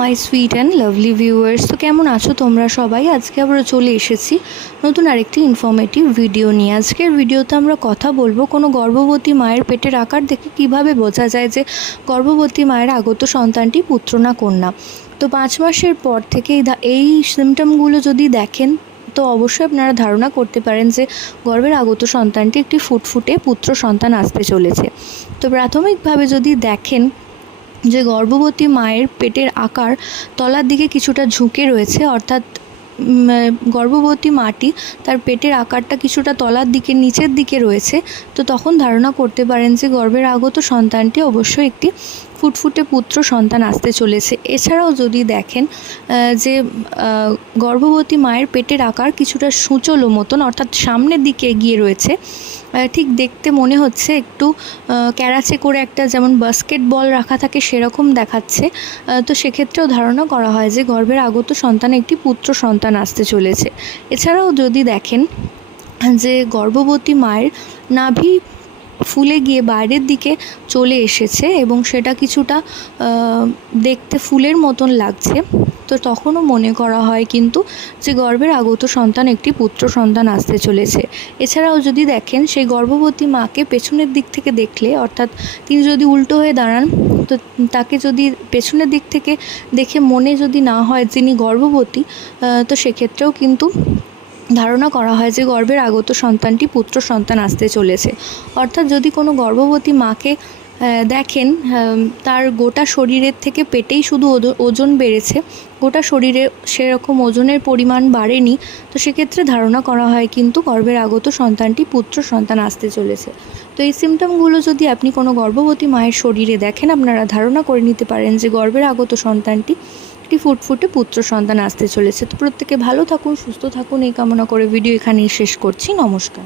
My sweet and lovely viewers তো কেমন আছো তোমরা সবাই? আজকে আমরা চলে এসেছি নতুন আরেকটি ইনফরমেটিভ ভিডিও নিয়ে। আজকের ভিডিওতে আমরা কথা বলব কোনো গর্ভবতী মায়ের পেটের আকার দেখে কীভাবে বোঝা যায় যে গর্ভবতী মায়ের আগত সন্তানটি পুত্র না কন্যা। তো পাঁচ মাসের পর থেকে এই সিমটমগুলো যদি দেখেন, তো অবশ্যই আপনারা ধারণা করতে পারেন যে গর্ভের আগত সন্তানটি একটি ফুটফুটে পুত্র সন্তান আসতে চলেছে। তো প্রাথমিকভাবে যদি দেখেন যে গর্ভবতী মায়ের পেটের আকার তলার দিকে কিছুটা ঝুঁকে রয়েছে, অর্থাৎ গর্ভবতী মাটি তার পেটের আকারটা কিছুটা তলার দিকে, নিচের দিকে রয়েছে। তো তখন ধারণা করতে পারেন যে গর্ভের আগত সন্তানটি অবশ্যই একটি ফুটফুটে পুত্র সন্তান আসতে চলেছে। এছাড়াও যদি দেখেন যে গর্ভবতী মায়ের পেটের আকার কিছুটা সূচলো মতন, অর্থাৎ সামনের দিকে এগিয়ে রয়েছে ঠিক দেখতে মনে হচ্ছে একটু ক্যারাচে করে একটা যেমন বাস্কেট বল রাখা থাকে সেরকম দেখাচ্ছে। তো সেক্ষেত্রেও ধারণা করা হয় যে, গর্ভের আগত সন্তান একটি পুত্র সন্তান আসতে চলেছে। এছাড়াও যদি দেখেন যে, গর্ভবতী মায়ের নাভি ফুলে গিয়ে বাইরের দিকে চলে এসেছে এবং সেটা কিছুটা দেখতে ফুলের মতন লাগছে। তো তখনও মনে করা হয় কিন্তু যে গর্ভের আগত সন্তান একটি পুত্র সন্তান আসতে চলেছে। এছাড়াও যদি দেখেন, সেই গর্ভবতী মাকে পেছনের দিক থেকে দেখলে, অর্থাৎ তিনি যদি উল্টো হয়ে দাঁড়ান, তো তাকে যদি পেছনের দিক থেকে দেখে মনে যদি না হয় যিনি গর্ভবতী তো সেক্ষেত্রেও কিন্তু ধারণা করা হয় যে গর্ভের আগত সন্তানটি পুত্র সন্তান আসতে চলেছে। অর্থাৎ যদি কোনো গর্ভবতী মাকে দেখেন তার গোটা শরীরের থেকে পেটেই শুধু ওজ- ওজন বেড়েছে। গোটা শরীরে সেরকম ওজনের পরিমাণ বাড়েনি। তো সেক্ষেত্রে ধারণা করা হয় কিন্তু গর্ভের আগত সন্তানটি পুত্র সন্তান আসতে চলেছে। তো এই সিমটমগুলো যদি আপনি কোনো গর্ভবতী মায়ের শরীরে দেখেন, আপনারা ধারণা করে নিতে পারেন যে গর্ভের আগত সন্তানটি একটি ফুটফুটে পুত্র সন্তান আসতে চলেছে। তো প্রত্যেকে ভালো থাকুন, সুস্থ থাকুন। এই কামনা করে ভিডিও এখানেই শেষ করছি। নমস্কার।